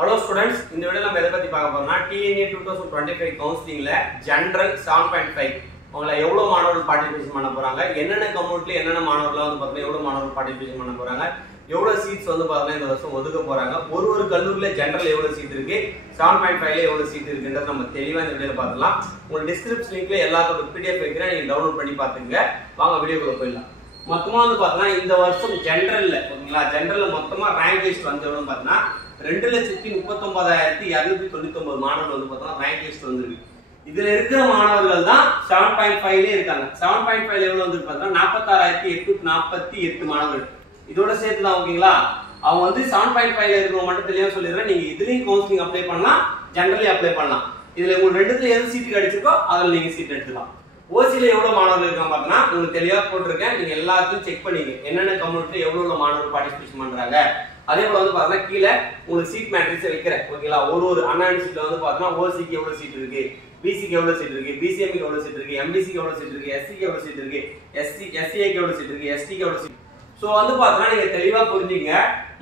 Hello students, இந்த வீடியோல நம்ம எதை பத்தி பார்க்க போறோம்னா TNA 2025 கவுன்சிலிங்ல ஜெனரல் 7.5 உங்களை எவ்வளவு மாணவர்கள் பார்ட்டிசிபேட் பண்ண போறாங்க, என்னென்ன கம்யூனிட்டில என்னென்ன மாணவர்கள் வந்து பார்த்தா எவ்வளவு மாணவர்கள் பார்ட்டிசிபேட் பண்ண போறாங்க, எவ்வளவு சீட்ஸ் வந்து பார்த்தா இந்த வருஷம் ஒதுக்க போறாங்க, ஒரு கல்லூரியில ஜெனரல் எவ்வளவு சீட் இருக்கு, 7.5 ல எவ்வளவு சீட் இருக்குன்றத நம்ம தெளிவா இந்த வீடியோல பார்க்கலாம். உங்களுக்கு டிஸ்கிரிப்ஷன் லிங்க்ல எல்லாத்தோட PDF வைக்கிறேன், நீங்க டவுன்லோட் பண்ணி பாத்துங்க. வாங்க வீடியோக்குள்ள போயிடலாம். மொத்தமா வந்து பார்த்தா இந்த வருஷம் ஜெனரல்ல ஓகேங்களா, ஜெனரல்ல மொத்தமா ரேங்க் லிஸ்ட் வந்து எவ்வளவு பார்த்தா 2,39,299 மாணவர்கள் வந்து பார்த்தா ரேங்க் லிஸ்ட் வந்திருக்கு. இதுல இருக்கிற மாணவர்கள் தான் 7.5 ல இருக்காங்க. 7.5 ல எவ்வளவு வந்து பார்த்தா 46,848 மாணவர்கள். இதோட சேர்த்து தான் ஓகேங்களா. அவங்க வந்து 7.5 ல இருக்கிறவங்க மட்டும் தெளிவா சொல்லிடுறேன். நீங்க இதுலயும் கவுன்சிலிங் அப்ளை பண்ணலாம், ஜெனரலி அப்ளை பண்ணலாம். இதுல உங்களுக்கு ரெண்டுத்துல எது சீட் கிடைச்சிருக்கோ அதுல நீங்க சீட் எடுத்துக்கலாம். ஓசில எவ்வளவு மாணவர்கள் இருக்காங்க பார்த்தா உங்களுக்கு தெளிவா போட்டிருக்கேன். நீங்க எல்லாத்தையும் செக் பண்ணிங்க, என்னென்ன கம்யூனிட்டில எவ்வளவு மாணவர்கள் பார்ட்டிசிபேட் பண்றாங்க. அதே போல வந்து பாத்தீங்கன்னா கீழே உங்களுக்கு சீட் மேட்ரிக்ஸ் வைக்கிறேன் ஓகேங்களா. ஒரு அண்ணா யூனிவர்சிட்டில வந்து பாத்தீங்கன்னா ஓசிக்கு எவ்வளவு சீட் இருக்கு, பிசிக்கு எவ்வளவு சீட் இருக்கு, பிசிஎம்க்கு எவ்வளவு சீட் இருக்கு, எம்பிசிக்கு எவ்வளவு சீட் இருக்கு, எஸ்சிக்கு எவ்வளவு சீட் இருக்கு, எஸ்சிஐக்கு எவ்வளவு சீட் இருக்கு, எஸ்டிக்கு எவ்வளவு சீட். சோ வந்து பாத்தீங்கன்னா நீங்க தெளிவா புரிஞ்சுங்க.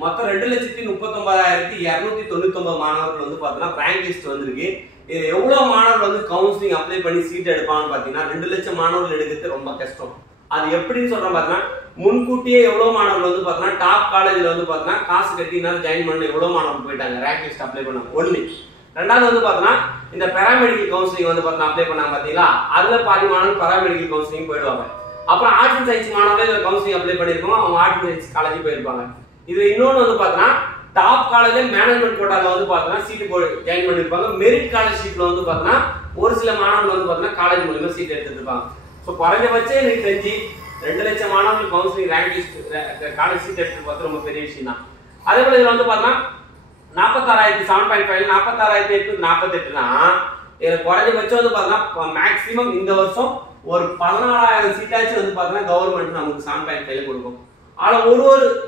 மொத்தம் 2,39,299 மாணவர்கள் வந்து பாத்தீங்கன்னா ரேங்க் லிஸ்ட் வந்திருக்கு. இது எவ்வளவு மாணவர்கள் வந்து கவுன்சிலிங் அப்ளை பண்ணி சீட் எடுப்பாங்கன்னு பாத்தீங்கன்னா 2 லட்சம் மாணவர்கள் எடுக்கிறது ரொம்ப கஷ்டம். அது எப்படின்னு சொல்றேன் பாத்தீங்கன்னா முன்கூட்டியே எவ்வளவு மாணவர்கள் வந்து பாத்தீங்கன்னா டாப் காலேஜ்ல வந்து பாத்தீங்கன்னா காசு கட்டினால ஜாயின் பண்ண எவ்வளவு மாணவர்கள் போயிட்டாங்க ரேங்க் லிஸ்ட் அப்ளை பண்ணாங்க. ஒண்ணு. ரெண்டாவது வந்து பாத்தீங்கன்னா இந்த பாராமெடிக்கல் கவுன்சிலிங் வந்து பாத்தீங்கன்னா அப்ளை பண்ணாங்க பாத்தீங்களா, அதுல பாதி மாணவர்கள் பாராமெடிக்கல் கவுன்சிலிங் போயிடுவாங்க. அப்புறம் ஆர்ட்ஸ் அண்ட் சயின்ஸ் மாணவர்கள் இதுல கவுன்சிலிங் அப்ளை பண்ணிருப்பாங்க, அவங்க ஆர்ட்ஸ் அண்ட் சயின்ஸ் காலேஜ் போயிருப்பாங்க. இது இன்னொன்னு வந்து பாத்தீங்கன்னா டாப் காலேஜ்ல மேனேஜ்மெண்ட் கோட்டால வந்து பாத்தீங்கன்னா சீட் ஜாயின் பண்ணிருப்பாங்க. மெரிட் காலர்ஷிப்ல வந்து பாத்தீங்கன்னா ஒரு சில மாணவர்கள் வந்து பாத்தீங்கன்னா காலேஜ் மூலமா சீட் எடுத்துட்டு இருப்பாங்க. சோ குறைஞ்சபட்சம் எனக்கு தெரிஞ்சு 2 லட்சம் மாணவர்கள் counselling rank list college seat எடுத்து பார்த்து ரொம்ப பெரிய விஷயம் தான். அதே போல இதுல வந்து பாத்தீங்கன்னா 46,7.5 46,848 தான். இதுல குறைஞ்சபட்சம் வந்து பாத்தீங்கன்னா மேக்ஸிமம் இந்த வருஷம் ஒரு 14,000 சீட்டாச்சும் வந்து பாத்தீங்கன்னா கவர்மெண்ட் நமக்கு 7.5 கொடுக்கும். ஆனா ஒரு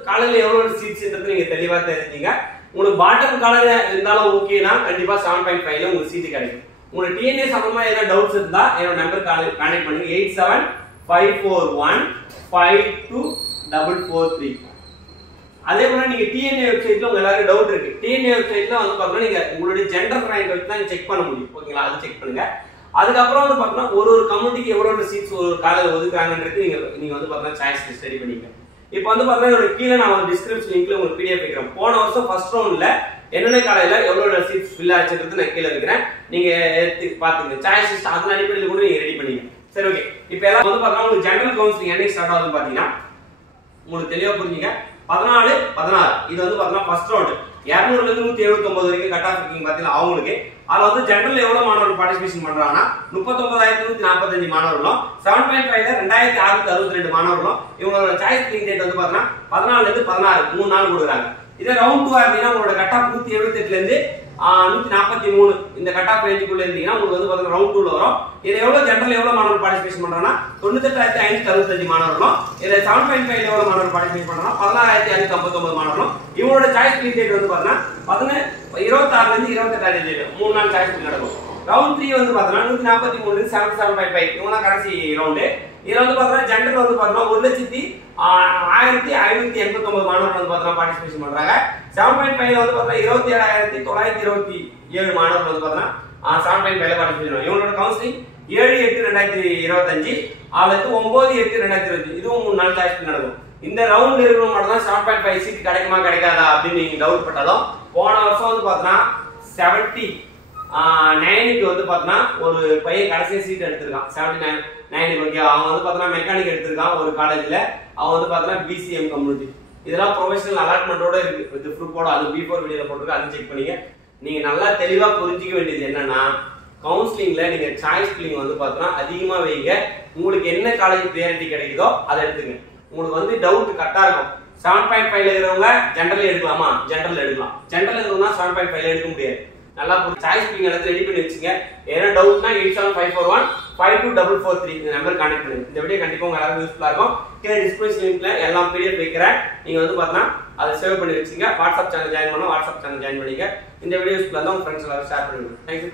காலேஜ்ல எவ்வளவு சீட்ஸ்ன்றது நீங்க தெளிவா தெரிஞ்சீங்க. உங்களுக்கு பாட்டம் காலேஜ் இருந்தாலும் ஓகேனா கண்டிப்பா 7.5 ல உங்களுக்கு சீட் கிடைக்கும். உங்களுக்கு டிஎன்ஏ சம்பந்தமா ஏதாவது டவுட்ஸ் இருந்தா என்னோட நம்பர் கான்டாக்ட் பண்ணுங்க 8754152443. அதே போல நீங்க டிஎன்ஏ வெப்சைட்ல உங்க எல்லாரும் டவுட் இருக்கு. டிஎன்ஏ வெப்சைட்ல வந்து பாத்தீங்கன்னா நீங்க உங்களுடைய ஜெண்டர் ரேங்க் வச்சு தான் செக் பண்ண முடியும் ஓகேங்களா. அது செக் பண்ணுங்க. அதுக்கப்புறம் வந்து பாத்தீங்கன்னா ஒரு கம்யூனிட்டிக்கு எவ்வளவு சீட்ஸ் ஒரு காலேஜ்ல ஒதுக்குறாங்கன்றது நீங்க வந்து பாத்தீங்கன்னா சாய்ஸ் ஸ்டடி பண்ணிக்கங்க. இப்போ வந்து பாத்தீங்கன்னா கீழே நான் ஒரு டிஸ்கிரிப்ஷன் லிங்க்ல உங்களுக்கு PDF வைக்கிறேன். போன வருஷம் ஃபர்ஸ்ட் ரவுண்ட்ல என்னென்ன காலேஜ்ல எவ்வளவு சீட்ஸ் ஃபில் ஆச்சுன்றது நான் கீழே வைக்கிறேன், நீங்க எடுத்து பாத்துங்க. சாய்ஸ் லிஸ்ட் அதன் அடிப்படையில் கூட நீங்க ரெடி பண்ணிங்க. சரி ஓகே. இப்போ எல்லாம் வந்து பாத்தீங்கன்னா உங்களுக்கு ஜெனரல் கவுன்சிலிங் என்னைக்கு ஸ்டார்ட் ஆகுதுன்னு பாத்தீங்கன்னா உங்களுக்கு தெளிவா புரிஞ்சுங்க. 14/16 இது வந்து பாத்தீங்கன்னா ஃபர்ஸ்ட் ரவுண்ட் 200ல இருந்து 179 வரைக்கும் கட் ஆஃப் இருக்கீங்க பாத்தீங்கன்னா அவங்களுக்கு. அதுல வந்து ஜெனரல் எவ்வளவு மாணவர்கள் பார்ட்டிசிபேஷன் பண்றாங்கன்னா 39,145 மாணவர்களும் 7.5 ல 2,662 மாணவர்களும். இவங்களோட சாய்ஸ் லிங்க் டேட் வந்து பாத்தீங்கன்னா 14ல இருந்து 16 3 நாள் கொடுக்குறாங்க. இதே ரவுண்ட் 2 அப்படின்னா உங்களோட கட் ஆஃப் 178ல இருந்து 143 இந்த கட் ஆஃப் ரேஞ்சுக்குள்ள இருந்தீங்கன்னா உங்களுக்கு வந்து பாத்தீங்கன்னா ரவுண்ட் 2ல வரும். இது எவ்வளவு ஜெனரல் எவ்வளவு மாணவர்கள் பார்ட்டிசிபேஷன் பண்றாங்கன்னா 98,565 மாணவர்களும். இதுல 7.5 ல எவ்வளவு மாணவர்கள் பார்ட்டிசிபேட் பண்றாங்கன்னா 16,559 மாணவர்களும். இவங்களோட சாய்ஸ் லிங்க் டேட் வந்து பாத்தீங்கன்னா 26ல இருந்து 28 டேட் 3 நாள் சாய்ஸ் நடக்கும். ரவுண்ட் 3 வந்து பாத்தீங்கன்னா 143 ல 7.5 இவங்க தான் கடைசி ரவுண்ட். இதுல வந்து பாத்தீங்கன்னா ஜெனரல் வந்து பாத்தீங்கன்னா 1,05,589 மாணவர்கள் வந்து பாத்தீங்கன்னா பார்ட்டிசிபேஷன் பண்றாங்க. 7.5 ல வந்து பாத்தீங்கன்னா 27,927 மாணவர்கள் வந்து பாத்தீங்கன்னா 7.5 ல பார்ட்டிசிபேட் பண்றாங்க. இவங்களோட கவுன்சிலிங் 7/8/2025 அல்லது 9/8/2025 இதுவும் 3 நாள் சாய்ஸ் நடக்கும். இந்த ரவுண்ட் இருக்கிறவங்க மட்டும் தான் 7.5 சீட் கிடைக்குமா கிடைக்காதா அப்படின்னு நீங்க டவுட் பட்டாலும் போன வருஷம் வந்து பாத்தீங்கன்னா 79க்கு வந்து பாத்தீங்கன்னா ஒரு பையன் கடைசியா சீட் எடுத்திருக்கான். 79 ஓகே. அவன் வந்து பாத்தீங்கன்னா மெக்கானிக் எடுத்திருக்கான் ஒரு காலேஜ்ல. அவன் வந்து பாத்தீங்கன்னா BCM கம்யூனிட்டி. இதெல்லாம் ப்ரொஃபஷனல் அலாட்மெண்டோட இருக்கு வித் ப்ரூஃபோட. அது பிஃபோர் வீடியோல போட்டுருக்கு, அது செக் பண்ணீங்க. நீங்க நல்லா தெளிவா புரிஞ்சிக்க வேண்டியது என்னன்னா கவுன்சிலிங்ல நீங்க சாய்ஸ் பில்லிங் வந்து பாத்தீங்கன்னா அதிகமா வைங்க. உங்களுக்கு என்ன காலேஜ் ப்ரியாரிட்டி கிடைக்குதோ அதை எடுத்துங்க. உங்களுக்கு வந்து டவுட் கரெக்டா இருக்கும். 7.5 ல இருக்கிறவங்க ஜெனரல் எடுக்கலாமா, ஜெனரல் எடுக்கலாம். ஜெனரல் இருக்கிறவங்க 7.5 ல எடுக்க முடியாது. நல்லா சாய்ஸ் பில்லிங் எல்லாத்தையும் ரெடி பண்ணி வச்சுங்க. ஏன்னா டவுட்னா 8754152443 இந்த நம்பர் கான்டாக்ட் பண்ணுங்க. இந்த வீடியோ கண்டிப்பா உங்க எல்லாருக்கும் யூஸ்ஃபுல்லா இருக்கும். கீழே டிஸ்கிரிப்ஷன் லிங்க்ல எல்லாம் PDF வைக்கிறேன், நீங்க வந்து பாத்தீங்கன்னா அதை சேவ் பண்ணி வச்சுங்க. வாட்ஸ்அப் சேனல் ஜாயின் பண்ணா வாட்ஸ்அப் சேனல் ஜாயின் பண்ணிங்க. இந்த வீடியோ யூஸ்ஃபுல்லா இருந்தா உங்க ஃப்ரெண்ட்ஸ் எல்லாரும் ஷேர் பண்ணுங்க. தேங்க்யூ.